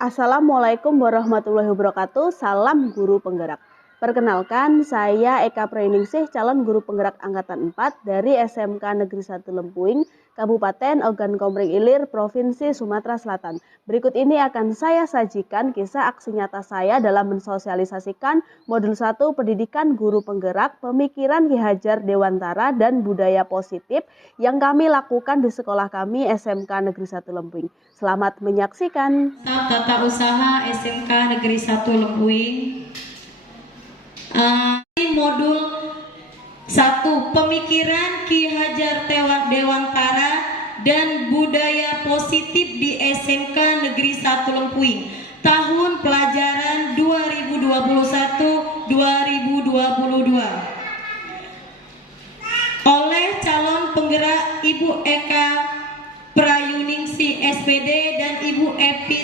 Assalamualaikum warahmatullahi wabarakatuh. Salam guru penggerak. Perkenalkan, saya Eka Preningsih, calon guru penggerak angkatan 4 dari SMK Negeri 1 Lempuing, Kabupaten Ogan Komering Ilir, Provinsi Sumatera Selatan. Berikut ini akan saya sajikan kisah aksi nyata saya dalam mensosialisasikan Modul 1 Pendidikan Guru Penggerak, Pemikiran Ki Hajar Dewantara dan Budaya Positif yang kami lakukan di sekolah kami SMK Negeri 1 Lempuing. Selamat menyaksikan. Tata Usaha SMK Negeri 1 Lempuing. Modul 1 Pemikiran Ki Hajar Dewantara dan Budaya Positif di SMK Negeri 1 Lempuing. Tahun pelajaran 2021-2022. Oleh calon penggerak Ibu Eka Prayuningsih SPD dan Ibu Epi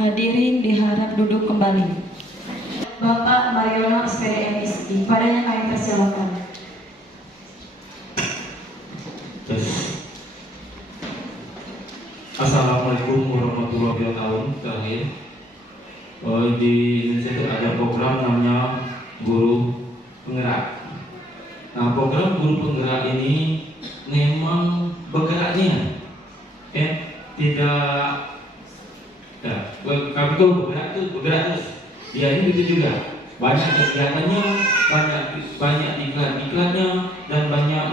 Hadirin diharap duduk kembali. Bapak Mariono SPD MSI, padanya kami persilakan. Assalamualaikum warahmatullahi wabarakatuh. Di Indonesia itu ada program namanya Guru Penggerak. Nah, program Guru Penggerak ini memang bergeraknya, tidak. Ya, kami tuh bergerak terus. Ya ini begitu juga. Banyak kegiatannya, banyak iklan-iklannya, dan banyak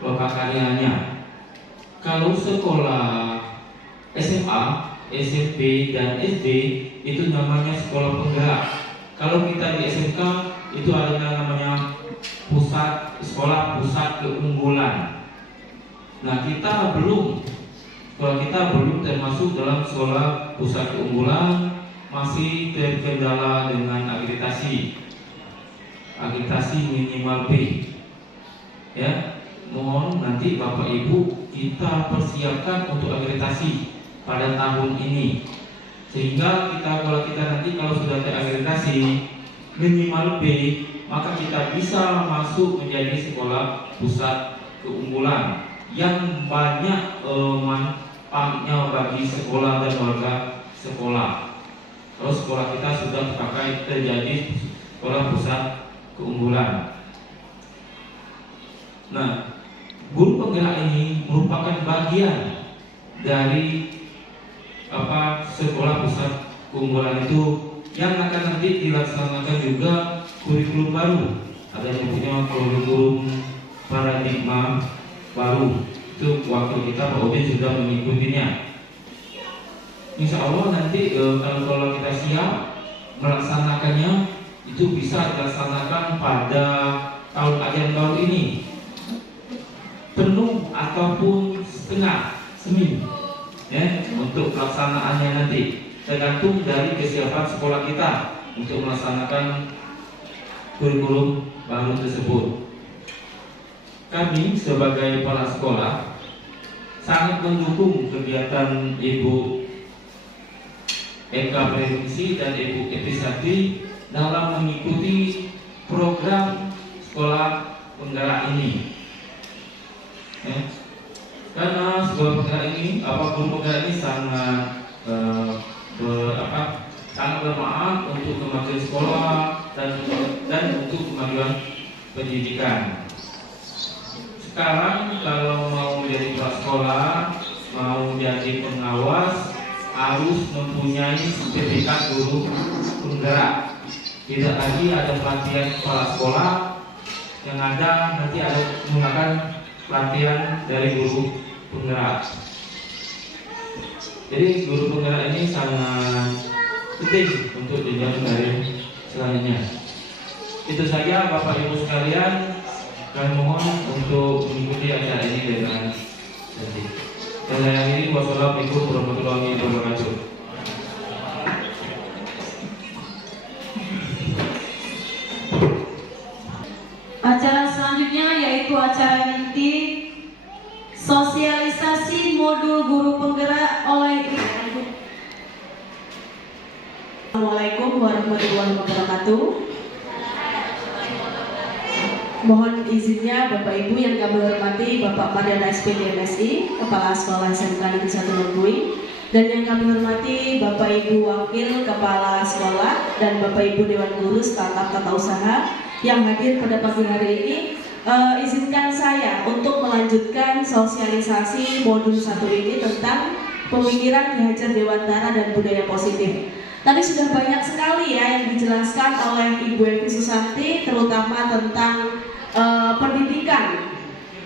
loka karyanya. Kalau sekolah SMA, SMP, dan SD itu namanya sekolah penggerak. Kalau kita di SMK itu ada namanya sekolah pusat keunggulan. Nah, sekolah kita belum termasuk dalam sekolah pusat keunggulan, masih terkendala dengan akreditasi minimal B. Ya, mohon nanti Bapak Ibu kita persiapkan untuk akreditasi pada tahun ini, sehingga kalau sudah terakreditasi minimal B, maka kita bisa masuk menjadi sekolah pusat keunggulan yang banyak manfaatnya bagi sekolah dan warga sekolah. Kalau sekolah kita sudah terjadi sekolah pusat keunggulan. Nah, guru penggerak ini merupakan bagian dari sekolah pusat keunggulan itu yang akan nanti dilaksanakan juga kurikulum baru. Ada yang punya kurikulum paradigma baru. Itu waktu kita Pak Udin sudah mengikutinya. Insya Allah nanti kalau kita siap melaksanakannya, itu bisa dilaksanakan pada tahun ajaran baru ini, penuh ataupun semi, ya, untuk pelaksanaannya nanti tergantung dari kesiapan sekolah kita untuk melaksanakan kurikulum baru tersebut. Kami sebagai kepala sekolah sangat mendukung kegiatan Ibu Eka Preningsih dan Ibu Episati dalam mengikuti program sekolah penggerak ini. Karena sekolah penggerak ini, guru penggerak ini sangat sangat bermanfaat untuk kemajuan sekolah dan untuk kemajuan pendidikan. Sekarang kalau mau menjadi kepala sekolah, mau jadi pengawas, harus mempunyai sertifikat guru penggerak. Tidak lagi ada pelatihan kepala sekolah, yang ada nanti ada menggunakan pelatihan dari guru penggerak. Jadi guru penggerak ini sangat penting untuk jenjang karir selanjutnya. Itu saja Bapak Ibu sekalian, kami mohon untuk mengikuti acara ini dengan tertib. Dan saya akhiri, wassalamualaikum warahmatullahi wabarakatuh. Acara selanjutnya yaitu acara inti sosialisasi modul guru penggerak oleh Assalamualaikum warahmatullahi wabarakatuh. Mohon izinnya Bapak Ibu yang kami hormati, Bapak Mardana SPD MSI, Kepala Sekolah SMK Negeri 1 Lembui, dan yang kami hormati Bapak Ibu Wakil Kepala Sekolah dan Bapak Ibu Dewan Guru Startup Tata Usaha yang hadir pada pagi hari ini. Izinkan saya untuk melanjutkan sosialisasi modul 1 ini tentang pemikiran Ki Hajar Dewantara dan budaya positif. Tadi sudah banyak sekali ya yang dijelaskan oleh Ibu Evi Susanti, terutama tentang pendidikan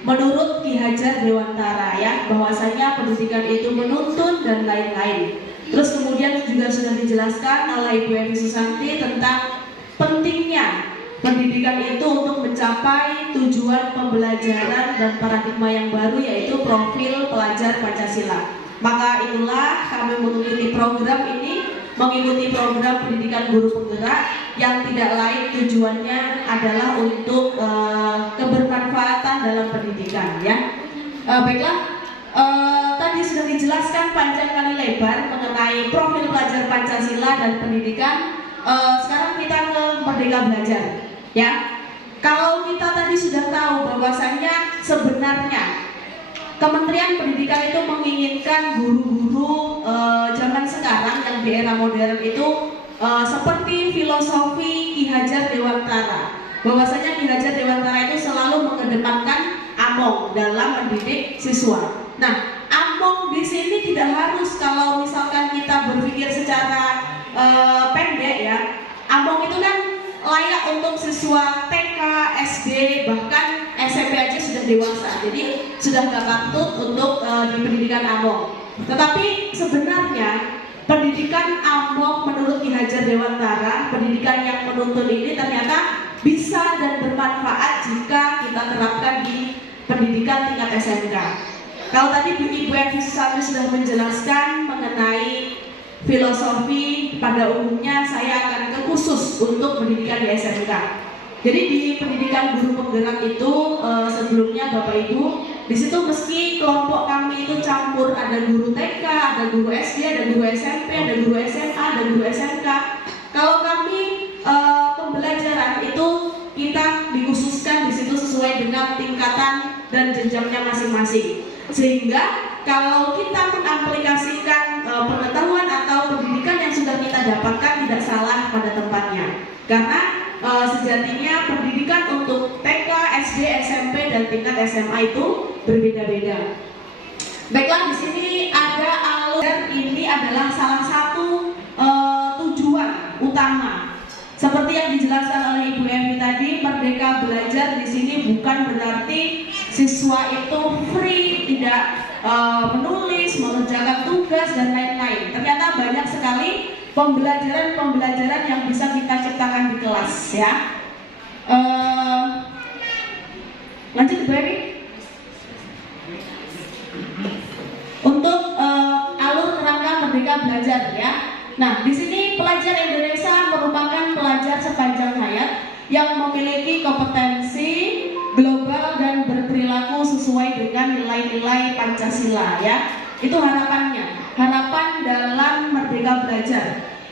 menurut Ki Hajar Dewantara ya, bahwasanya pendidikan itu menuntun dan lain-lain. Terus kemudian juga sudah dijelaskan oleh Ibu Evi Susanti tentang pentingnya pendidikan itu untuk mencapai tujuan pembelajaran dan paradigma yang baru, yaitu profil pelajar Pancasila. Maka itulah kami mengikuti program ini, mengikuti program pendidikan guru penggerak yang tidak lain tujuannya adalah untuk kebermanfaatan dalam pendidikan ya. Baiklah, tadi sudah dijelaskan panjang kali lebar mengenai profil pelajar Pancasila dan pendidikan. Sekarang kita ke Merdeka Belajar ya. Kalau kita tadi sudah tahu bahwasanya sebenarnya Kementerian Pendidikan itu menginginkan guru-guru zaman sekarang yang di era modern itu seperti filosofi Ki Hajar Dewantara, bahwasanya Ki Hajar Dewantara itu selalu mengedepankan among dalam mendidik siswa. Nah, among di sini tidak harus, kalau misalkan kita berpikir secara pendek ya, among itu kan layak untuk siswa TK, SD, bahkan SMP aja sudah dewasa, jadi sudah nggak patut untuk di pendidikan among. Tetapi sebenarnya pendidikan among menurut Ki Hajar Dewantara, pendidikan yang menuntun ini ternyata bisa dan bermanfaat jika kita terapkan di pendidikan tingkat SMK. Kalau tadi Ibu Evi Susanti sudah menjelaskan mengenai filosofi, pada umumnya saya akan ke khusus untuk pendidikan di SMK. Jadi di pendidikan guru penggerak itu sebelumnya Bapak Ibu, di situ meski kelompok kami itu campur, ada guru TK, ada guru SD, ada guru SMP, ada guru SMA, ada guru SMK. Kalau kami pembelajaran itu kita dikhususkan di situ sesuai dengan tingkatan dan jenjangnya masing-masing. Sehingga kalau kita mengaplikasikan pengetahuan atau pendidikan yang sudah kita dapatkan tidak salah pada tempatnya. Karena sejatinya pendidikan untuk TK, SD, SMP, dan tingkat SMA itu berbeda-beda. Baiklah, di sini ada alur, dan ini adalah salah satu tujuan utama. Seperti yang dijelaskan oleh Ibu Evi tadi, Merdeka Belajar di sini bukan berarti siswa itu free, tidak menulis, mengerjakan tugas dan lain-lain. Ternyata banyak sekali pembelajaran yang bisa kita ciptakan di kelas ya. Lanjut Ibu Evi. Untuk alur kerangka Merdeka Belajar ya. Nah, di sini pelajar Indonesia merupakan pelajar sepanjang hayat yang memiliki kompetensi global dan berperilaku sesuai dengan nilai-nilai nilai-nilai Pancasila ya. Itu harapannya, harapan dalam Merdeka Belajar.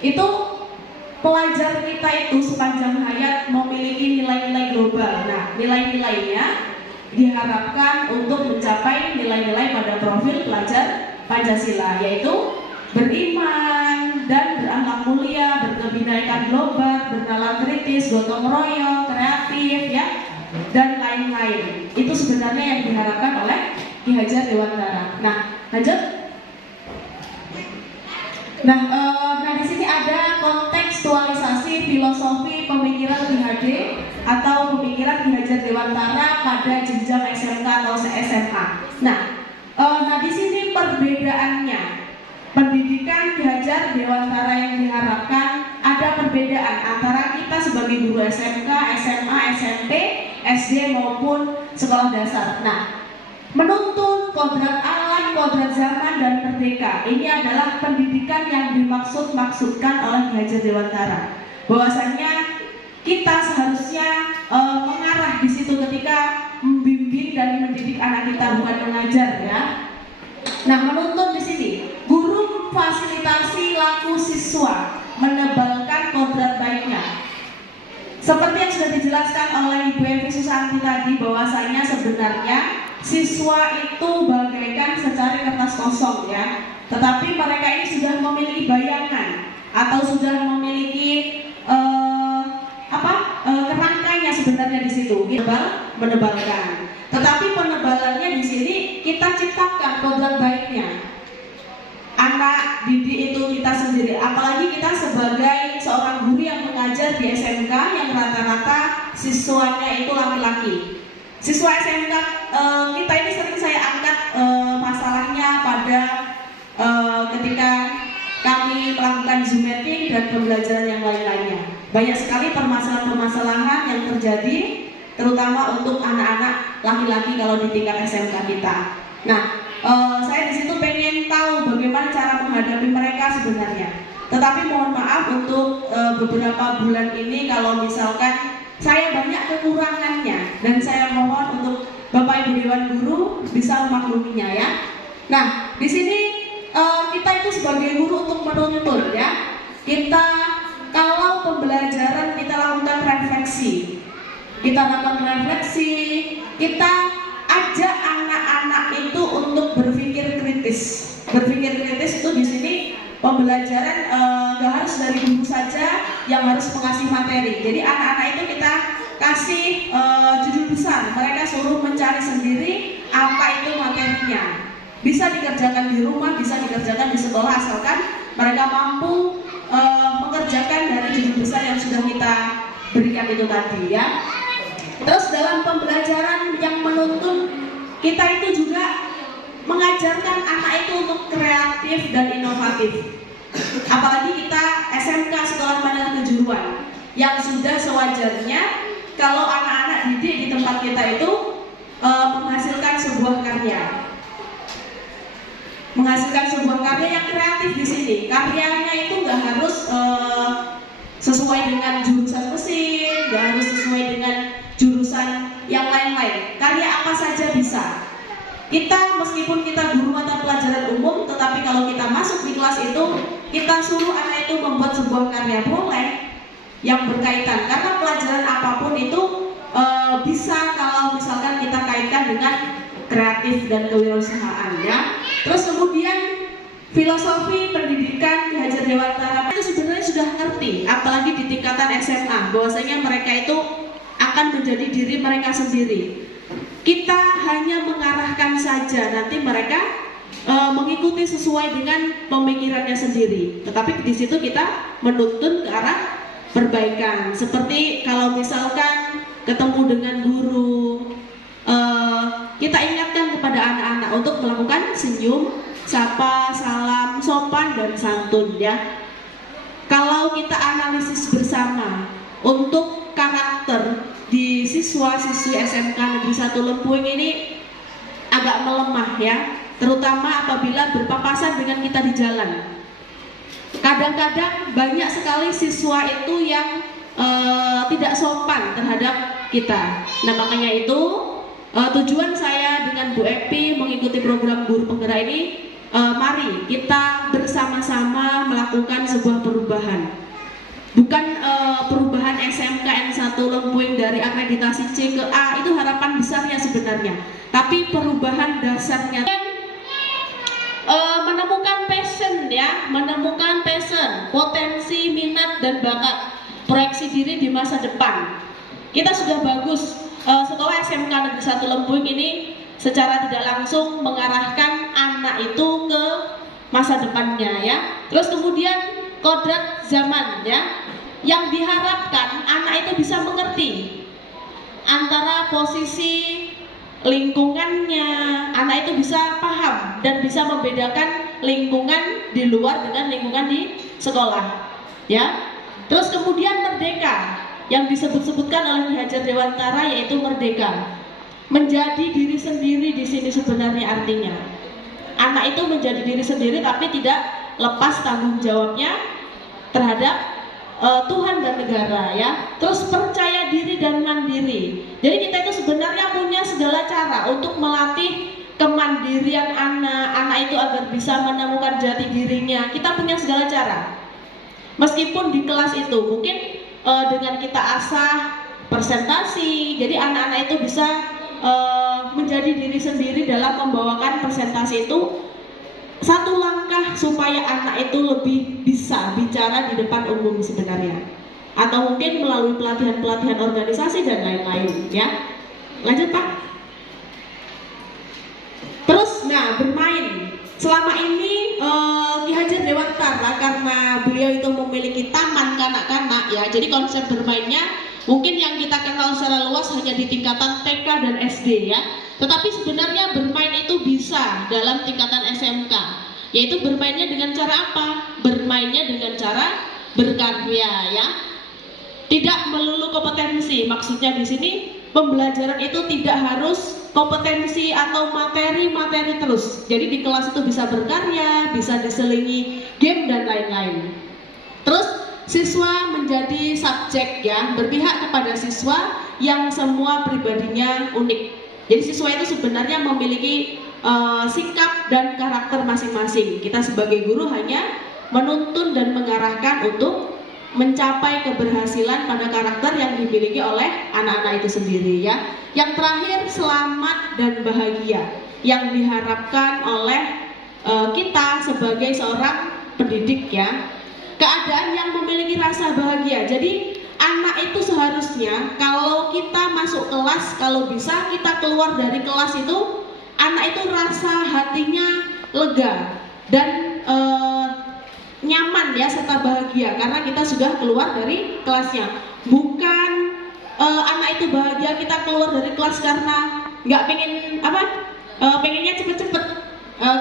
Itu pelajar kita itu sepanjang hayat memiliki nilai-nilai global. Nah, nilai-nilainya diharapkan untuk mencapai nilai-nilai pada profil pelajar Pancasila, yaitu beriman dan berakhlak mulia, berkebinekaan global, bernalar kritis, gotong royong, kreatif ya, dan lain-lain. Itu sebenarnya yang diharapkan oleh Ki Hajar Dewantara. Nah, lanjut. Nah, di sini ada kontekstualisasi filosofi pemikiran Ki HD atau pemikiran Ki Hajar Dewantara pada jenjang SMK atau SMA. Nah, di sini perbedaannya. Pendidikan Ki Hajar Dewantara yang diharapkan ada perbedaan antara kita sebagai guru SMK, SMA, SMP, SD maupun sekolah dasar. Nah, menuntun kodrat alam, kodrat zaman dan merdeka. Ini adalah pendidikan yang dimaksud-maksudkan oleh Ki Hajar Dewantara. Bahwasanya kita seharusnya mengarah di situ ketika membimbing dan mendidik anak kita, bukan mengajar ya. Nah, menuntun di sini, guru fasilitasi laku siswa, menebalkan kodrat baiknya. Seperti yang sudah dijelaskan oleh Ibu Evi Susanti tadi, bahwasanya sebenarnya siswa itu bagaikan secari kertas kosong ya. Tetapi mereka ini sudah memiliki bayangan atau sudah memiliki kerangkanya sebenarnya di situ. Menebalkan. Tetapi penebalannya di sini kita ciptakan kodrat baiknya. Anak didik itu kita sendiri, apalagi kita sebagai seorang guru yang mengajar di SMK yang rata-rata siswanya itu laki-laki. Siswa SMK kita ini sering saya angkat masalahnya pada ketika kami melakukan Zoom meeting dan pembelajaran yang lain-lainnya. Banyak sekali permasalahan-permasalahan yang terjadi, terutama untuk anak-anak laki-laki kalau di tingkat SMK kita. Nah, saya di situ pengen tahu bagaimana cara menghadapi mereka sebenarnya. Tetapi mohon maaf untuk beberapa bulan ini kalau misalkan saya banyak kekurangannya, dan saya mohon untuk Bapak Ibu Dewan Guru bisa memakluminya ya. Nah, di sini kita itu sebagai guru untuk menuntun ya. Kita kalau pembelajaran kita lakukan refleksi. Kita lakukan refleksi, kita ajak anak-anak itu untuk berpikir kritis. Berpikir kritis itu di sini pembelajaran gak harus dari guru saja yang harus mengasih materi. Jadi anak-anak itu kita kasih judul besar, mereka suruh mencari sendiri apa itu materinya. Bisa dikerjakan di rumah, bisa dikerjakan di sekolah, asalkan mereka mampu mengerjakan dari judul besar yang sudah kita berikan itu tadi ya. Terus dalam pembelajaran yang menuntun, kita itu juga mengajarkan anak itu untuk kreatif dan inovatif. Apalagi kita SMK Sekolah Menengah Kejuruan yang sudah sewajarnya kalau anak-anak didik di tempat kita itu menghasilkan sebuah karya. Menghasilkan sebuah karya yang kreatif di sini. Karyanya itu nggak harus sesuai dengan jurusan mesin, nggak harus sesuai dengan jurusan yang lain-lain. Karya apa saja bisa. Kita meskipun kita guru mata pelajaran umum, tetapi kalau kita masuk di kelas itu, kita suruh anak itu membuat sebuah karya, boleh yang berkaitan. Karena pelajaran apapun itu bisa kalau misalkan kita kaitkan dengan kreatif dan kewirausahaan ya. Terus kemudian filosofi pendidikan Ki Hajar Dewantara itu sebenarnya sudah ngerti, apalagi di tingkatan SMA, bahwasanya mereka itu akan menjadi diri mereka sendiri. Kita hanya mengarahkan saja, nanti mereka mengikuti sesuai dengan pemikirannya sendiri. Tetapi di situ kita menuntun ke arah perbaikan. Seperti kalau misalkan ketemu dengan guru, kita ingatkan kepada anak-anak untuk melakukan senyum, sapa, salam, sopan dan santun ya. Kalau kita analisis bersama untuk karakter di siswa-siswi SMK Negeri 1 Lempuing ini agak melemah ya, terutama apabila berpapasan dengan kita di jalan. Kadang-kadang banyak sekali siswa itu yang tidak sopan terhadap kita. Nah makanya itu Tujuan saya dengan Bu Epi mengikuti program guru penggerak ini, mari kita bersama-sama melakukan sebuah perubahan. Bukan perubahan SMK N1 Lempuying dari akreditasi C ke A, itu harapan besarnya sebenarnya. Tapi perubahan dasarnya menemukan passion ya, menemukan passion, potensi, minat dan bakat, proyeksi diri di masa depan. Kita sudah bagus, sekolah SMK Negeri 1 Lempuying ini secara tidak langsung mengarahkan anak itu ke masa depannya ya. Terus kemudian kodrat zaman ya, yang diharapkan anak itu bisa mengerti antara posisi lingkungannya, anak itu bisa paham dan bisa membedakan lingkungan di luar dengan lingkungan di sekolah ya. Terus kemudian merdeka, yang disebut-sebutkan oleh Ki Hajar Dewantara yaitu merdeka, menjadi diri sendiri. Di sini sebenarnya artinya anak itu menjadi diri sendiri tapi tidak lepas tanggung jawabnya terhadap Tuhan dan negara ya. Terus percaya diri dan mandiri. Jadi kita itu sebenarnya punya segala cara untuk melatih kemandirian anak itu agar bisa menemukan jati dirinya. Kita punya segala cara. Meskipun di kelas itu mungkin dengan kita asah presentasi, jadi anak-anak itu bisa menjadi diri sendiri dalam membawakan presentasi itu. Satu langkah supaya anak itu lebih bisa bicara di depan umum sebenarnya, atau mungkin melalui pelatihan-pelatihan organisasi dan lain-lain ya. Lanjut Pak. Terus nah bermain, selama ini Ki Hajar Dewantara karena beliau itu memiliki taman kanak-kanak ya, jadi konsep bermainnya mungkin yang kita kenal secara luas hanya di tingkatan TK dan SD ya. Tetapi sebenarnya bermain itu bisa dalam tingkatan SMK, yaitu bermainnya dengan cara apa? Bermainnya dengan cara berkarya ya. Tidak melulu kompetensi. Maksudnya di sini pembelajaran itu tidak harus kompetensi atau materi-materi terus. Jadi di kelas itu bisa berkarya, bisa diselingi game dan lain-lain. Terus siswa menjadi subjek ya, berpihak kepada siswa yang semua pribadinya unik. Jadi siswa itu sebenarnya memiliki sikap dan karakter masing-masing. Kita sebagai guru hanya menuntun dan mengarahkan untuk mencapai keberhasilan pada karakter yang dimiliki oleh anak-anak itu sendiri ya. Yang terakhir, selamat dan bahagia yang diharapkan oleh kita sebagai seorang pendidik ya. Keadaan yang memiliki rasa bahagia. Jadi anak itu seharusnya kalau kita masuk kelas, kalau bisa kita keluar dari kelas itu, anak itu rasa hatinya lega dan nyaman ya, serta bahagia karena kita sudah keluar dari kelasnya. Bukan anak itu bahagia kita keluar dari kelas karena nggak pengen pengennya cepet-cepet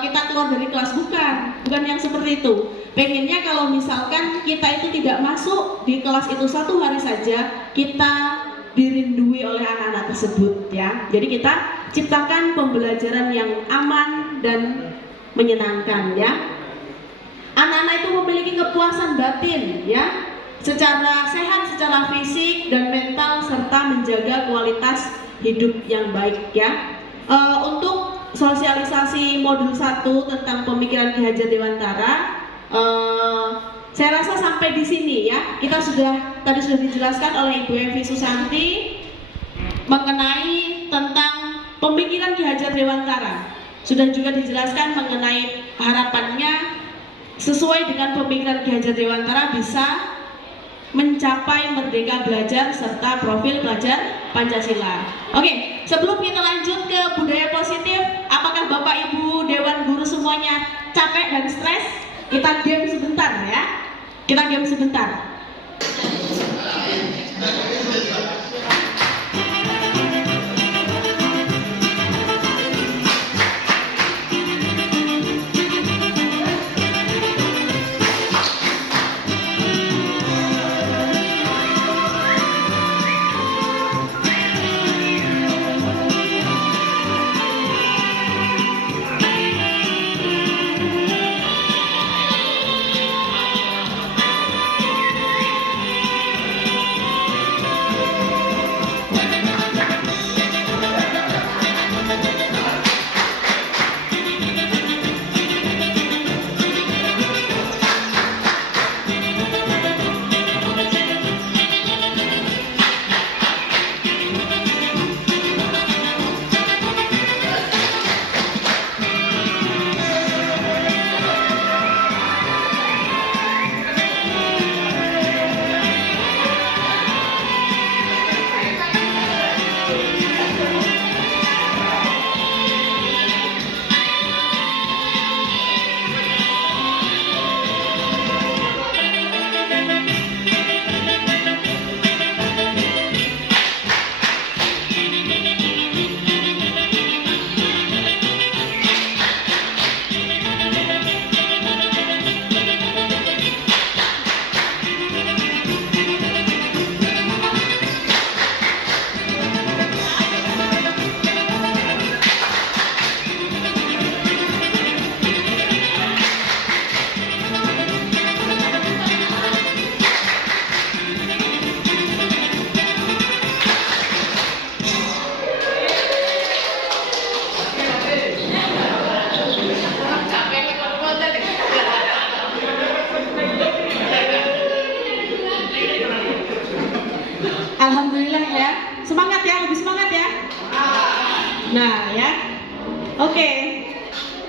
kita keluar dari kelas, bukan yang seperti itu. Pengennya kalau misalkan kita itu tidak masuk di kelas itu satu hari saja, kita dirindui oleh anak-anak tersebut ya. Jadi kita ciptakan pembelajaran yang aman dan menyenangkan ya. Anak-anak itu memiliki kepuasan batin ya, secara sehat, secara fisik dan mental, serta menjaga kualitas hidup yang baik ya. Untuk sosialisasi modul 1 tentang pemikiran Ki Hajar Dewantara, saya rasa sampai di sini ya. Kita tadi sudah dijelaskan oleh Ibu Evi Susanti mengenai tentang pemikiran Ki Hajar Dewantara. Sudah juga dijelaskan mengenai harapannya sesuai dengan pemikiran Ki Hajar Dewantara bisa mencapai merdeka belajar serta profil pelajar Pancasila. Oke, sebelum kita lanjut ke budaya positif, apakah Bapak Ibu Dewan Guru semuanya capek dan stres? Kita game sebentar ya. Kita game sebentar.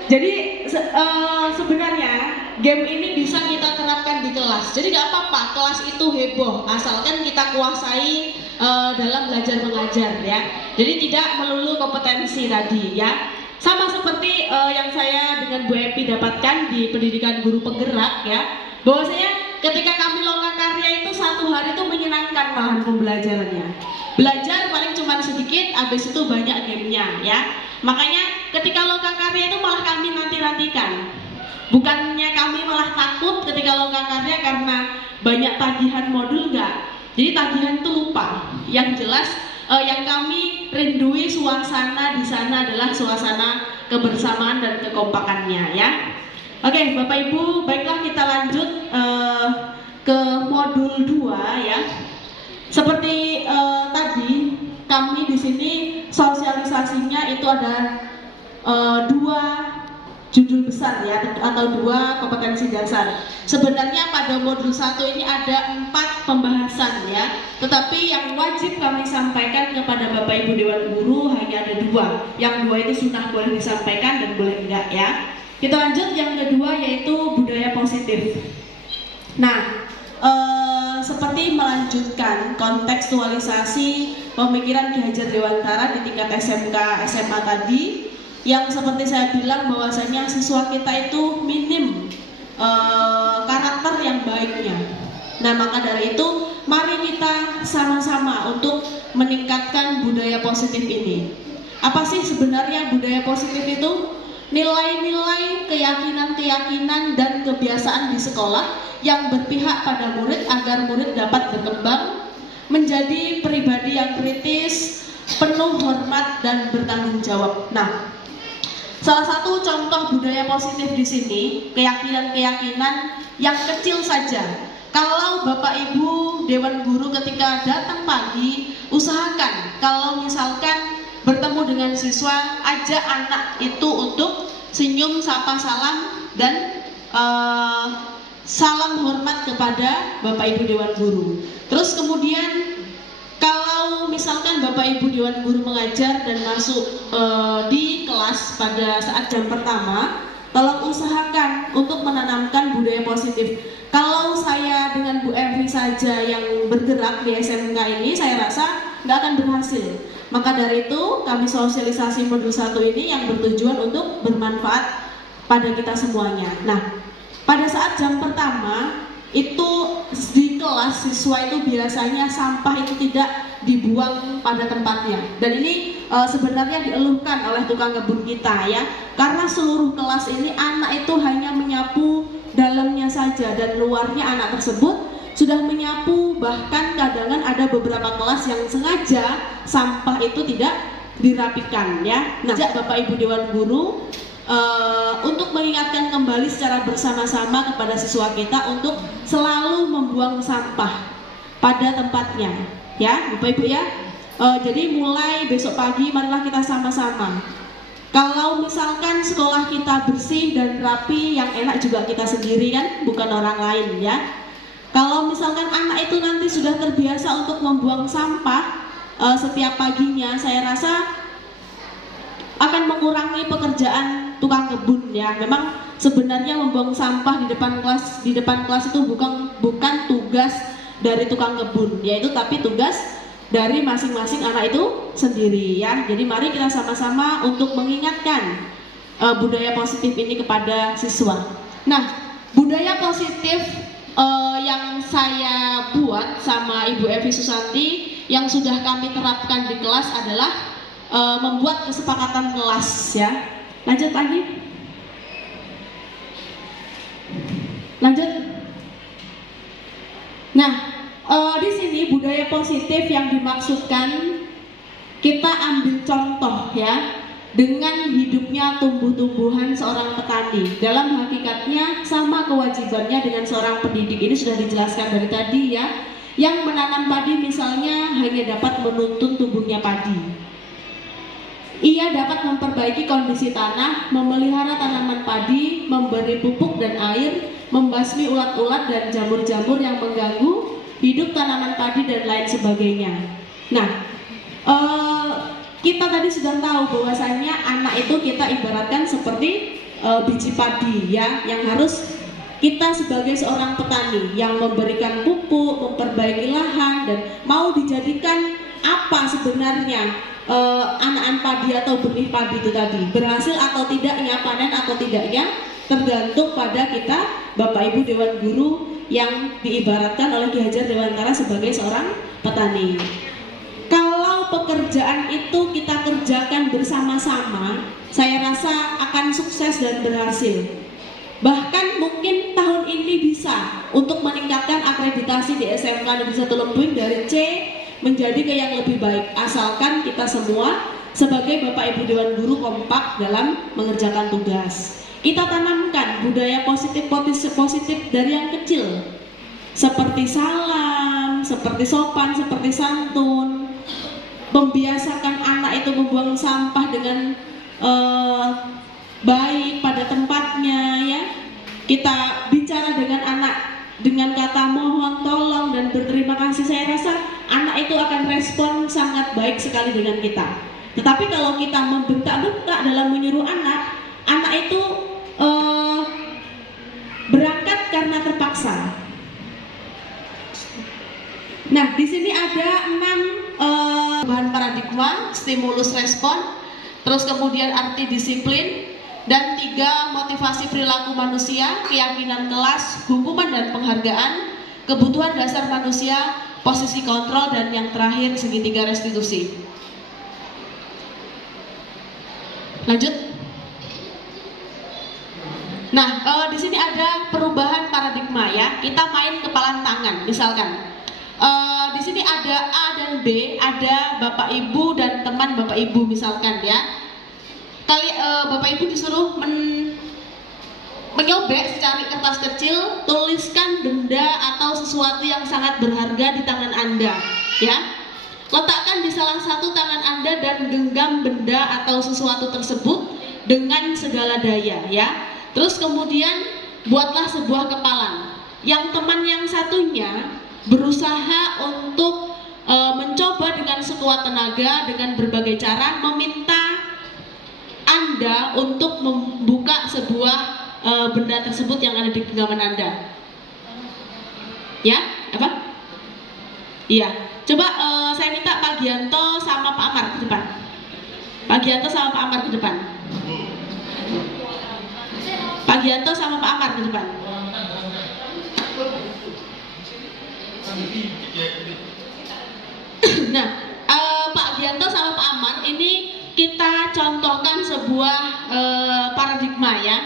Jadi sebenarnya game ini bisa kita terapkan di kelas. Jadi nggak apa-apa kelas itu heboh, asalkan kita kuasai dalam belajar mengajar ya. Jadi tidak melulu kompetensi tadi ya. Sama seperti yang saya dengan Bu Epi dapatkan di pendidikan guru penggerak ya. Bahwasanya ketika kami loka karya itu satu hari itu menyenangkan malahan pembelajarannya. Belajar paling cuma sedikit, habis itu banyak gamenya ya. Makanya ketika loka karya itu malah kami nanti-nantikan. Bukannya kami malah takut ketika loka karya karena banyak tagihan modul, enggak. Jadi tagihan itu lupa. Yang jelas yang kami rindui suasana di sana adalah suasana kebersamaan dan kekompakannya ya. Oke, Bapak Ibu, baiklah kita lanjut ke modul 2 ya. Seperti tadi kami di sini sosialisasinya itu ada 2 judul besar ya, atau 2 kompetensi dasar. Sebenarnya pada modul 1 ini ada 4 pembahasan ya, tetapi yang wajib kami sampaikan kepada Bapak Ibu Dewan Guru hanya ada 2. Yang 2 itu sunnah, boleh disampaikan dan boleh enggak ya. Kita lanjut yang kedua, yaitu budaya positif. Nah, seperti melanjutkan kontekstualisasi pemikiran Ki Hajar Dewantara di tingkat SMK SMA tadi, yang seperti saya bilang bahwasanya siswa kita itu minim karakter yang baiknya. Nah, maka dari itu mari kita sama-sama untuk meningkatkan budaya positif ini. Apa sih sebenarnya budaya positif itu? Nilai-nilai, keyakinan-keyakinan dan kebiasaan di sekolah yang berpihak pada murid agar murid dapat berkembang menjadi pribadi yang kritis, penuh hormat dan bertanggung jawab. Nah, salah satu contoh budaya positif di sini, keyakinan-keyakinan yang kecil saja. Kalau Bapak Ibu Dewan Guru ketika datang pagi, usahakan kalau misalkan bertemu dengan siswa, ajak anak itu untuk senyum, sapa, salam, dan salam hormat kepada Bapak Ibu Dewan Guru. Terus kemudian kalau misalkan Bapak Ibu Dewan Guru mengajar dan masuk di kelas pada saat jam pertama, tolong usahakan untuk menanamkan budaya positif. Kalau saya dengan Bu Evi saja yang bergerak di SMK ini, saya rasa nggak akan berhasil. Maka dari itu kami sosialisasi modul 1 ini yang bertujuan untuk bermanfaat pada kita semuanya. Nah, pada saat jam pertama itu di kelas siswa itu biasanya sampah itu tidak dibuang pada tempatnya. Dan ini sebenarnya dieluhkan oleh tukang kebun kita ya. Karena seluruh kelas ini anak itu hanya menyapu dalamnya saja dan luarnya anak tersebut sudah menyapu, bahkan kadang ada beberapa kelas yang sengaja sampah itu tidak dirapikan ya. Nah, Bapak Ibu Dewan Guru untuk mengingatkan kembali secara bersama-sama kepada siswa kita untuk selalu membuang sampah pada tempatnya ya Bapak Ibu ya. Jadi mulai besok pagi marilah kita sama-sama. Kalau misalkan sekolah kita bersih dan rapi, yang enak juga kita sendiri kan, bukan orang lain ya. Kalau misalkan anak itu nanti sudah terbiasa untuk membuang sampah setiap paginya, saya rasa akan mengurangi pekerjaan tukang kebun ya. Memang sebenarnya membuang sampah di depan kelas itu bukan tugas dari tukang kebun, yaitu tapi tugas dari masing-masing anak itu sendiri ya. Jadi mari kita sama-sama untuk mengingatkan budaya positif ini kepada siswa. Nah, budaya positif yang saya buat sama Ibu Evi Susanti yang sudah kami terapkan di kelas adalah membuat kesepakatan kelas ya. Lanjut lagi. Lanjut. Nah, di sini budaya positif yang dimaksudkan kita ambil contoh ya dengan hidupnya tumbuh-tumbuhan seorang petani. Dalam hakikatnya sama kewajibannya dengan seorang pendidik. Ini sudah dijelaskan dari tadi ya. Yang menanam padi misalnya hanya dapat menuntun tumbuhnya padi. Ia dapat memperbaiki kondisi tanah, memelihara tanaman padi, memberi pupuk dan air, membasmi ulat-ulat dan jamur-jamur yang mengganggu hidup tanaman padi dan lain sebagainya. Nah, kita tadi sudah tahu bahwasanya anak itu kita ibaratkan seperti biji padi ya, yang harus kita sebagai seorang petani yang memberikan pupuk, memperbaiki lahan, dan mau dijadikan apa sebenarnya anakan padi atau benih padi itu tadi, berhasil atau tidaknya, panen atau tidaknya, tergantung pada kita Bapak Ibu Dewan Guru yang diibaratkan oleh Ki Hajar Dewantara sebagai seorang petani. Kalau pekerjaan itu kita kerjakan bersama-sama, saya rasa akan sukses dan berhasil. Bahkan mungkin tahun ini bisa untuk meningkatkan akreditasi di SMK Negeri 1 Lempuing dari C menjadi ke yang lebih baik, asalkan kita semua sebagai Bapak Ibu Dewan Guru kompak dalam mengerjakan tugas. Kita tanamkan budaya positif dari yang kecil, seperti salam, seperti sopan, seperti santun, membiasakan anak itu membuang sampah dengan baik pada tempatnya ya. Kita bicara dengan anak dengan kata mohon, tolong, dan berterima kasih. Saya rasa anak itu akan respon sangat baik sekali dengan kita. Tetapi kalau kita membentak-bentak dalam menyuruh anak itu berangkat karena terpaksa. Nah, di sini ada 6 bahan paradigma, stimulus respon, terus kemudian arti disiplin, dan 3 motivasi perilaku manusia, keyakinan kelas, hukuman dan penghargaan, kebutuhan dasar manusia, posisi kontrol, dan yang terakhir segitiga restitusi. Lanjut. Nah, di sini ada perubahan paradigma ya. Kita main kepalan tangan, misalkan. Di sini ada A dan B, ada Bapak Ibu dan teman Bapak Ibu misalkan ya. Bapak Ibu disuruh menyobek secari kertas kecil, tuliskan benda atau sesuatu yang sangat berharga di tangan Anda, ya. Letakkan di salah satu tangan Anda dan genggam benda atau sesuatu tersebut dengan segala daya, ya. Terus kemudian buatlah sebuah kepalan. Yang teman yang satunya berusaha untuk mencoba dengan sekuat tenaga dengan berbagai cara meminta Anda untuk membuka sebuah benda tersebut yang ada di genggaman Anda. Ya, apa? Iya. Coba saya minta Pak Gianto sama Pak Amar ke depan. Pak Gianto sama Pak Amar ke depan. Pak Gianto sama Pak Amar ke depan. Nah, Pak Gianto sama Pak Amar ini kita contohkan sebuah paradigma ya.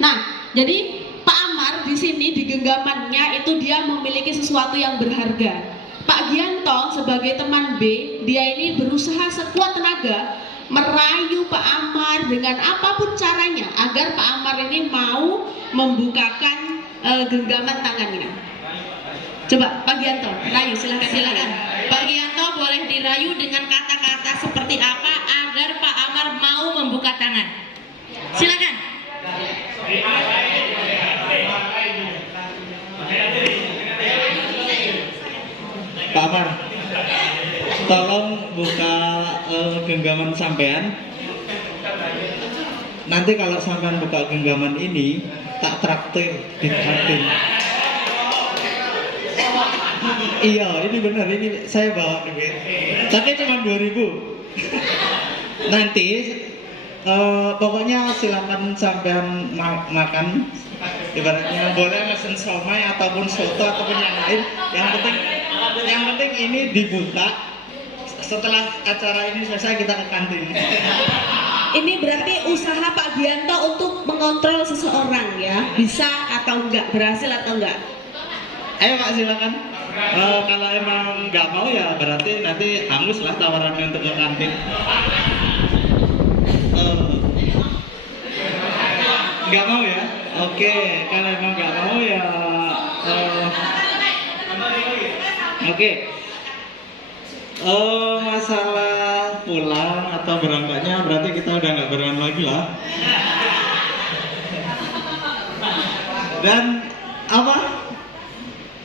Nah, jadi Pak Amar di sini di genggamannya itu dia memiliki sesuatu yang berharga. Pak Gianto sebagai teman B, dia ini berusaha sekuat tenaga merayu Pak Amar dengan apapun caranya agar Pak Amar ini mau membukakan genggaman tangannya. Coba Pak Gianto, rayu, silakan. Pak Gianto boleh dirayu dengan kata-kata seperti apa agar Pak Amar mau membuka tangan. Silakan. Pak Amar, tolong buka genggaman sampean. Nanti kalau sampean buka genggaman ini, tak traktir di kantin. Iya, ini benar, ini saya bawa duit. Tapi cuma 2.000. Nanti pokoknya silakan sampean makan. Ibaratnya boleh mesen somai ataupun soto ataupun yang lain. Yang penting ini dibuka. Setelah acara ini selesai kita ke kantin. Ini berarti usaha Pak Gianto untuk mengontrol seseorang ya, bisa atau enggak, berhasil atau enggak? Ayo Pak silakan. Kalau emang nggak mau ya berarti nanti hangus lah tawarannya untuk ke kantin. Nggak mau ya? Oke, kalau emang nggak mau ya. Oke. Masalah pulang atau berangkatnya berarti kita udah nggak barengan lagi lah. Dan apa?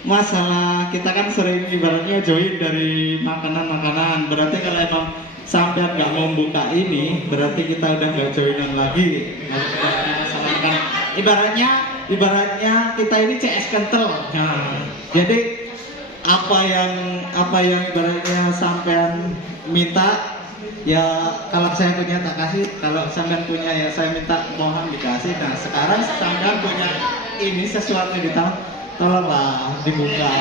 Masalah kita kan sering ibaratnya join dari makanan-makanan. Berarti kalau emang sampai nggak mau buka ini, berarti kita udah nggak joinan lagi. kan. Ibaratnya kita ini CS kental. Nah, jadi apa yang ibaratnya sampean minta, ya kalau saya punya tak kasih, kalau sampean punya ya saya minta mohon dikasih. Nah sekarang sampean punya ini sesuatu di tangan, tolonglah dibuka.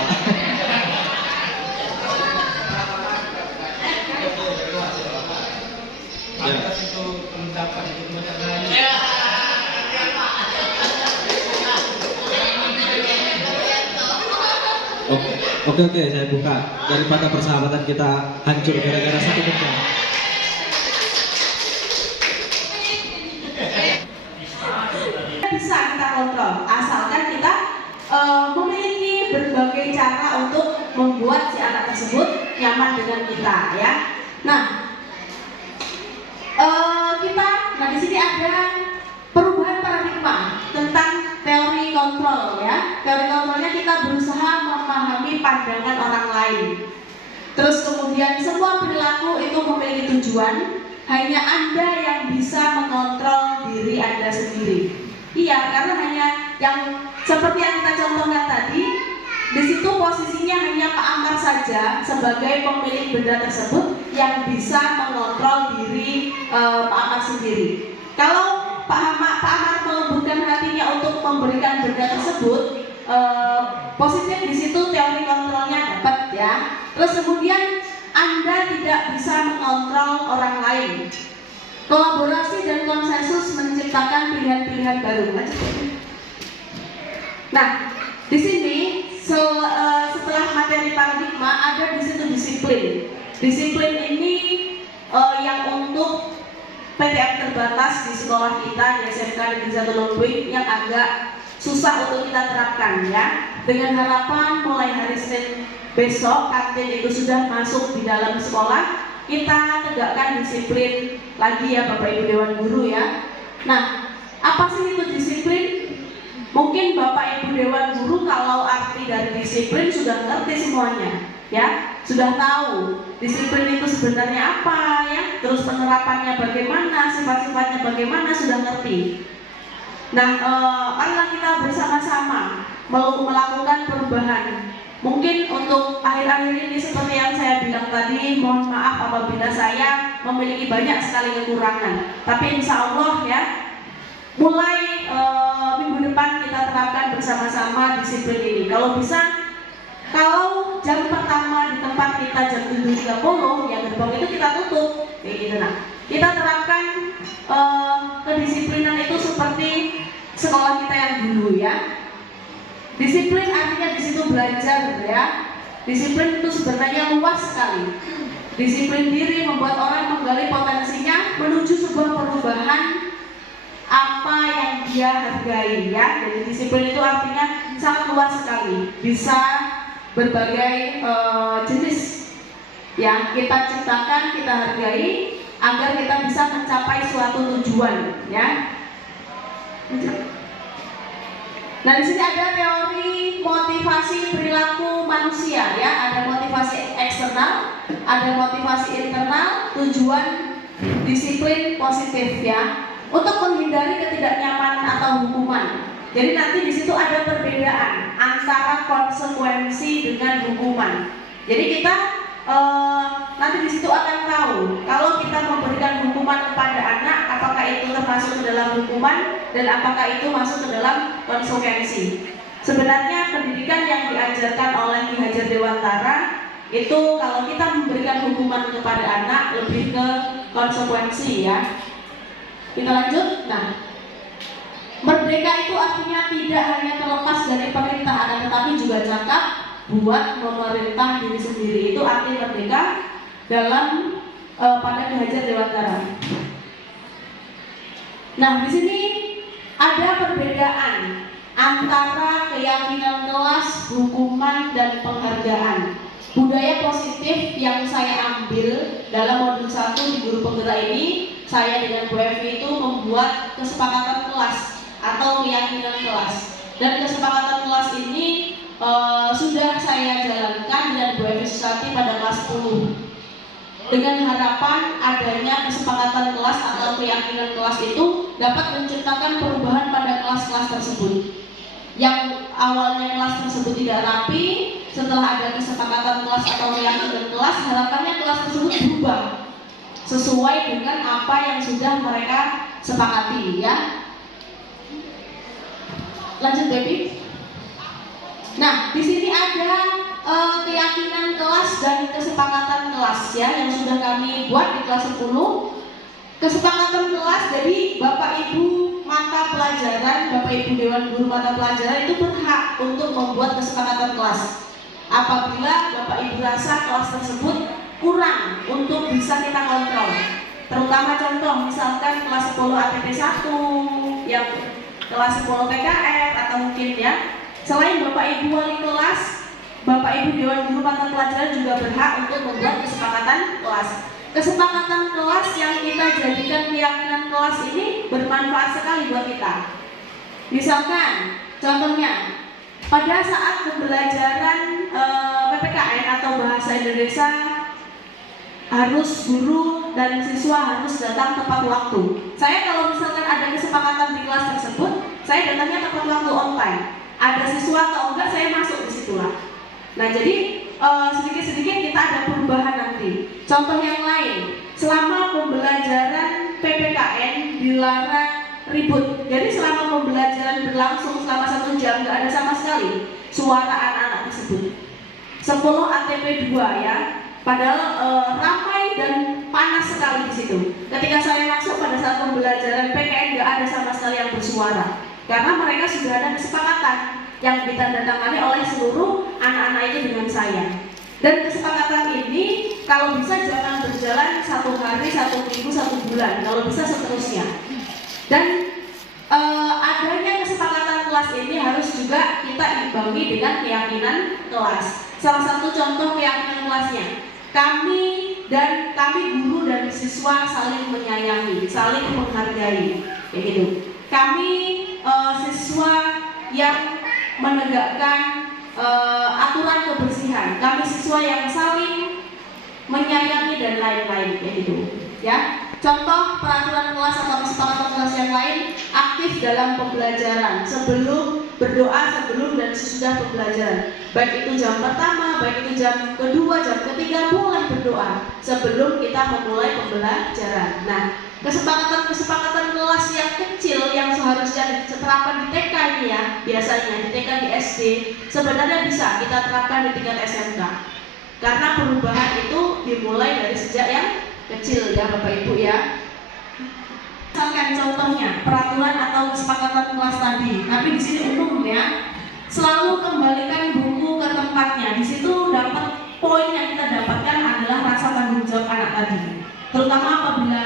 Oke, saya buka. Daripada persahabatan kita hancur gara-gara satu benda. Bisa kita kontrol, asalkan kita memiliki berbagai cara untuk membuat si anak tersebut nyaman dengan kita, ya. Nah, di sini ada perubahan paradigma tentang teori kontrol, ya. Teori kontrolnya kita berusaha memahami pandangan orang lain. Terus kemudian semua perilaku itu memiliki tujuan. Hanya Anda yang bisa mengontrol diri Anda sendiri. Iya, karena hanya yang seperti yang kita contohkan tadi, di situ posisinya hanya Pak Amar saja sebagai pemilik benda tersebut yang bisa mengontrol diri Pak Amar sendiri. Kalau Pak Amar melembutkan hatinya untuk memberikan benda tersebut, positif di situ teori kontrolnya dapat, ya. Terus kemudian Anda tidak bisa mengontrol orang lain. Kolaborasi dan konsensus menciptakan pilihan-pilihan baru. Nah, di sini setelah materi paradigma ada di situ disiplin. Disiplin ini yang untuk PTM terbatas di sekolah kita di SMK Negeri 1 Lombuing yang agak susah untuk kita terapkan, ya. Dengan harapan mulai hari Senin besok kantin itu sudah masuk di dalam sekolah, kita tegakkan disiplin lagi, ya Bapak Ibu Dewan Guru, ya. Nah, apa sih itu disiplin? Mungkin Bapak Ibu Dewan Guru kalau arti dari disiplin sudah ngerti semuanya, ya. Sudah tahu disiplin itu sebenarnya apa, ya. Terus penerapannya bagaimana, sifat-sifatnya bagaimana, sudah ngerti. Nah, marilah kita bersama-sama melakukan perubahan. Mungkin untuk akhir-akhir ini seperti yang saya bilang tadi, mohon maaf apabila saya memiliki banyak sekali kekurangan. Tapi insya Allah, ya, mulai minggu depan kita terapkan bersama-sama disiplin ini. Kalau bisa, kalau jam pertama di tempat kita jam 7.30, ya gerbang itu kita tutup, kayak gitu. Nah, kita terapkan kedisiplinan itu seperti sekolah kita yang dulu, ya. Disiplin artinya di situ belajar, ya. Disiplin itu sebenarnya luas sekali. Disiplin diri membuat orang menggali potensinya menuju sebuah perubahan apa yang dia hargai, ya. Jadi disiplin itu artinya sangat luas sekali, bisa berbagai jenis yang kita ciptakan, kita hargai agar kita bisa mencapai suatu tujuan, ya. Nah, di sini ada teori motivasi perilaku manusia, ya. Ada motivasi eksternal, ada motivasi internal, tujuan disiplin positif, ya. Untuk menghindari ketidaknyamanan atau hukuman. Jadi nanti di situ ada perbedaan antara konsekuensi dengan hukuman. Jadi kita nanti di situ akan tahu kalau kita memberikan hukuman kepada anak, apakah itu termasuk ke dalam hukuman dan apakah itu masuk ke dalam konsekuensi. Sebenarnya pendidikan yang diajarkan oleh Ki Hajar Dewantara itu kalau kita memberikan hukuman kepada anak lebih ke konsekuensi, ya. Kita lanjut. Nah, merdeka itu artinya tidak hanya terlepas dari perintah anak, tetapi juga cakap buat memerintah diri sendiri. Itu arti merdeka dalam pada Ki Hajar Dewantara. Nah, di sini ada perbedaan antara keyakinan kelas, hukuman, dan penghargaan. Budaya positif yang saya ambil dalam modul 1 di Guru Penggerak ini, saya dengan Bu Evi itu membuat kesepakatan kelas atau keyakinan kelas. Dan kesepakatan kelas ini sudah saya jalankan dengan Bu Evi Susati pada kelas 10. Dengan harapan adanya kesepakatan kelas atau keyakinan kelas itu dapat menciptakan perubahan pada kelas-kelas tersebut. Yang awalnya kelas tersebut tidak rapi, setelah ada kesepakatan kelas atau keyakinan kelas, harapannya kelas tersebut berubah sesuai dengan apa yang sudah mereka sepakati, ya. Lanjut, baby. Nah, di sini ada keyakinan kelas dan kesepakatan kelas, ya, yang sudah kami buat di kelas 10. Kesepakatan kelas, jadi Bapak Ibu mata pelajaran, Bapak Ibu Dewan Guru mata pelajaran itu berhak untuk membuat kesepakatan kelas. Apabila Bapak Ibu rasa kelas tersebut kurang untuk bisa kita kontrol, terutama contoh misalkan kelas 10 ATP 1, yang kelas 10 PKR, atau mungkin, ya, selain Bapak Ibu wali kelas, Bapak Ibu Dewan Guru mata pelajaran juga berhak untuk membuat kesepakatan kelas. Kesepakatan kelas yang kita jadikan keyakinan kelas ini bermanfaat sekali buat kita. Misalkan, contohnya, pada saat pembelajaran PPKN atau bahasa Indonesia, harus guru dan siswa harus datang tepat waktu. Saya kalau misalkan ada kesepakatan di kelas tersebut, saya datangnya tepat waktu on time. Ada siswa atau enggak, saya masuk di situlah. Nah, jadi sedikit-sedikit kita ada perubahan nanti. Contoh yang lain, selama pembelajaran PPKN dilarang ribut. Jadi selama pembelajaran berlangsung selama 1 jam nggak ada sama sekali suara anak-anak tersebut. 10 ATP 2, ya. Padahal ramai dan panas sekali di situ. Ketika saya masuk pada saat pembelajaran PKN nggak ada sama sekali yang bersuara, karena mereka sudah ada kesepakatan yang ditandatangani oleh seluruh anak-anak itu dengan saya. Dan kesepakatan ini kalau bisa jangan berjalan 1 hari, 1 minggu, 1 bulan, kalau bisa seterusnya. Dan adanya kesepakatan kelas ini harus juga kita imbangi dengan keyakinan kelas. Salah satu contoh keyakinan kelasnya, kami guru dan siswa saling menyayangi, saling menghargai, kayak gitu. Kami siswa yang menegakkan aturan kebersihan, kami siswa yang saling menyayangi dan lain-lain, kayak gitu, ya. Contoh peraturan kelas atau kesepakatan kelas yang lain, aktif dalam pembelajaran, sebelum berdoa, sebelum dan sesudah pembelajaran. Baik itu jam pertama, baik itu jam kedua, jam ketiga, boleh berdoa sebelum kita memulai pembelajaran. Nah, kesepakatan-kesepakatan kelas yang kecil yang seharusnya diterapkan di TK ini, ya, biasanya di TK, di SD, sebenarnya bisa kita terapkan di tingkat SMK. Karena perubahan itu dimulai dari sejak yang kecil, ya Bapak Ibu, ya. Misalkan contohnya peraturan atau kesepakatan kelas tadi, tapi di sini umum, ya. Selalu kembalikan buku ke tempatnya. Di situ dapat poin yang kita dapatkan adalah rasa tanggung jawab anak tadi. Terutama apabila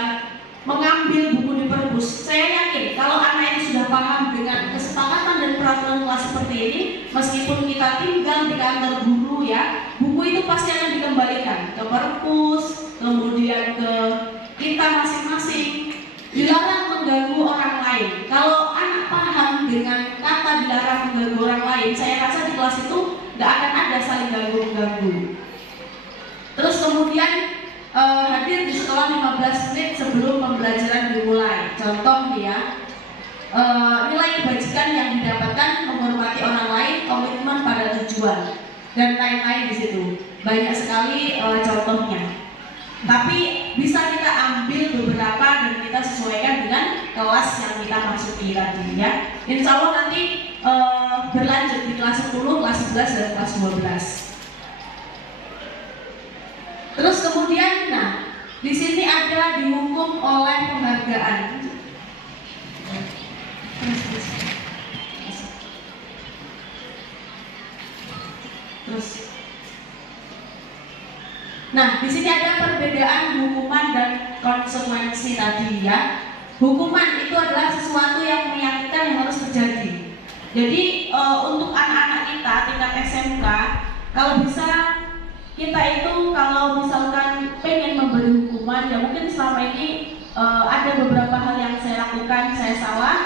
mengambil buku di perpus. Saya yakin kalau anak ini sudah paham dengan kesepakatan dan peraturan kelas seperti ini, meskipun kita tinggal di kantor guru, ya, buku itu pasti akan dikembalikan ke perpus, kemudian ke kita masing-masing. Dilarang mengganggu orang lain. Kalau anak paham dengan kata dilarang mengganggu orang lain, saya rasa di kelas itu nggak akan ada saling ganggu-ganggu. Terus kemudian hadir di sekolah 15 menit sebelum pembelajaran dimulai. Contoh, ya, nilai kebajikan yang didapatkan, menghormati orang lain, komitmen pada tujuan, dan lain-lain di situ. Banyak sekali contohnya. Tapi bisa kita ambil beberapa dan kita sesuaikan dengan kelas yang kita masuki tadi, ya. Insya Allah nanti berlanjut di kelas 10, kelas 11, dan kelas 12. Terus kemudian, nah, di sini ada dihukum oleh penghargaan. Terus, nah, di sini ada perbedaan hukuman dan konsekuensi tadi, ya. Hukuman itu adalah sesuatu yang menyakitkan yang harus terjadi. Jadi untuk anak-anak kita tingkat SMK, kalau bisa kita itu kalau misalkan pengen memberi hukuman, ya mungkin selama ini ada beberapa hal yang saya lakukan, saya salah.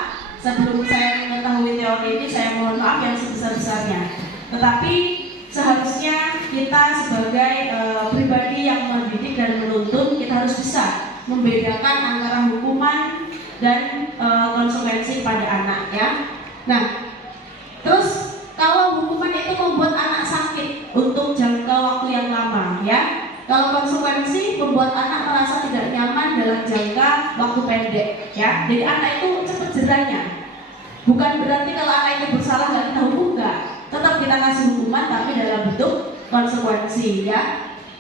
Sebelum saya mengetahui teori ini, saya mohon maaf yang sebesar-besarnya. Tetapi seharusnya kita sebagai pribadi yang mendidik dan menuntun, kita harus bisa membedakan antara hukuman dan konsekuensi pada anak, ya. Nah, terus kalau hukuman itu membuat anak sakit untuk jangka waktu yang lama, ya. Kalau konsekuensi membuat anak merasa tidak nyaman dalam jangka waktu pendek, ya. Jadi anak itu cepat jerahnya. Bukan berarti kalau anak itu bersalah nggak kita hukum, nggak. Tetap kita kasih hukuman, tapi dalam bentuk konsekuensi, ya.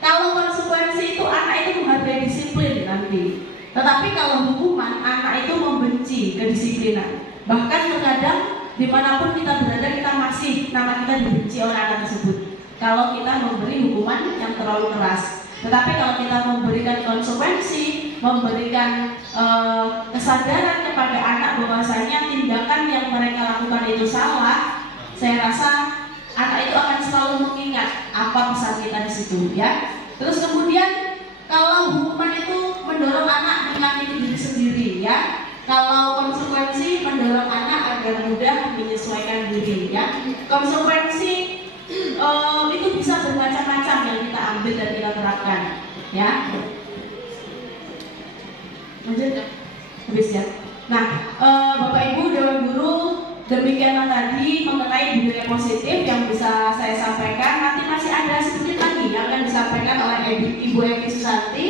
Kalau konsekuensi itu anak itu menghargai disiplin nanti. Tetapi kalau hukuman, anak itu membenci kedisiplinan. Bahkan terkadang dimanapun kita berada, kita masih nama kita dibenci oleh anak tersebut. Kalau kita memberi hukuman yang terlalu keras. Tetapi kalau kita memberikan konsekuensi, memberikan kesadaran kepada anak bahwasanya tindakan yang mereka lakukan itu salah, saya rasa anak itu akan selalu mengingat apa pesan kita di situ, ya. Terus kemudian kalau hukuman itu mendorong anak menyakiti diri sendiri, ya. Kalau konsekuensi mendorong anak agar mudah menyesuaikan diri, ya. Konsekuensi itu bisa bermacam-macam yang kita ambil dan kita terapkan, ya. Lanjut, habis ya. Nah, Bapak Ibu Dewan Guru, demikianlah tadi mengenai budaya positif yang bisa saya sampaikan. Nanti masih ada sedikit lagi yang akan disampaikan oleh Ibu Evi Susanti,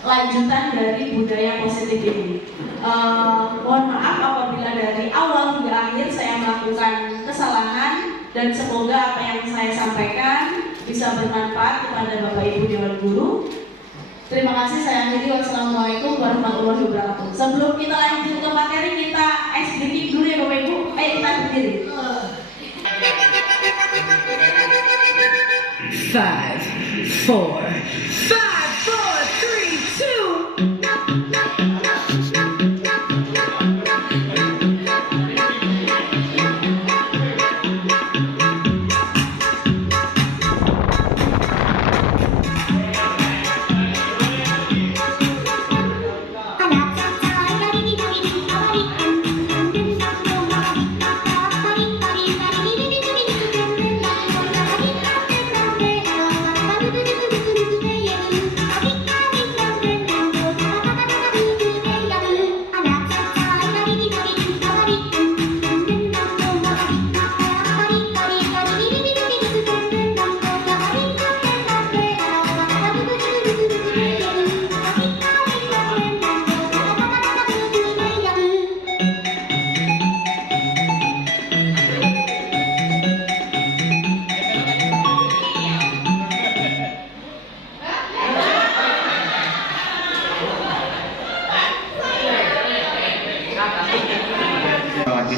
lanjutan dari budaya positif ini. Mohon maaf apabila dari awal hingga akhir saya melakukan kesalahan, dan semoga apa yang saya sampaikan bisa bermanfaat kepada Bapak Ibu Dewan Guru. Terima kasih, saya akhiri. Wassalamualaikum warahmatullahi wabarakatuh. Sebelum kita lanjut ke materi, kita breaking dulu ya Bapak Ibu. Kita berdiri. 5, 4, 3, 2.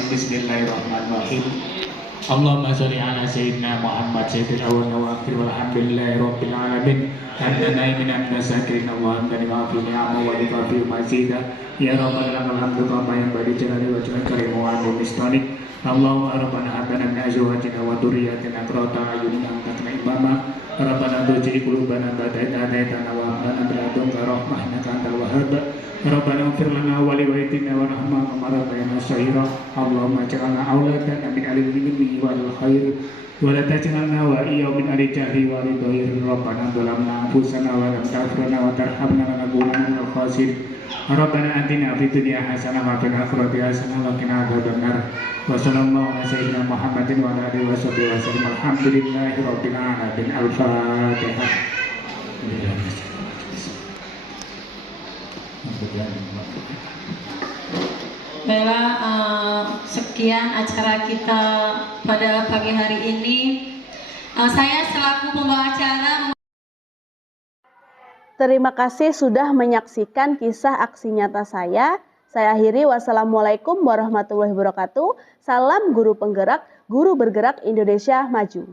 Bismillahirrahmanirrahim. Allahumma sholli ala sayyidina Muhammad sayyidil awwal wal akhir walhamdulillahi rabbil alamin. Hadana minan nasakirin Allahumma bani wa fi ni'ama wa fi mazida. Ya rabbal alamin alhamdulillah yang badi jalali wa jalal karim wa anil mistani. Allahumma rabbana habana min azwajina wa dhurriyyatina qurrata a'yunin waj'alna imama. Rabbana tujib qulubana ba'da idh hadaytana wa hab lana min ladunka rahmah innaka antal wahhab. Rabbana ighfir lana wa li walidina warhamna kama rabbayana shaghira. Allahumma ij'alna auladana min ahli ilmi wal khair wa la taj'alna wa iyyahu min ahli jahli wa ridhair. Rabbana zalamna anfusana wa lam taghfir lana wa tarhamna lanakunanna minal khasirin. Rabbana atina fid dunya hasanah wa fil akhirati hasanah wa qina adzabannar. Wa sallallahu ala sayyidina Muhammadin wa ala alihi washabbihi wasallam. Alhamdulillahi rabbil alamin. Al-Fatihah. Baiklah, sekian acara kita pada pagi hari ini. Saya selaku pembawa acara. Terima kasih sudah menyaksikan kisah aksi nyata saya. Saya akhiri. Wassalamualaikum warahmatullahi wabarakatuh. Salam guru penggerak, guru bergerak Indonesia maju.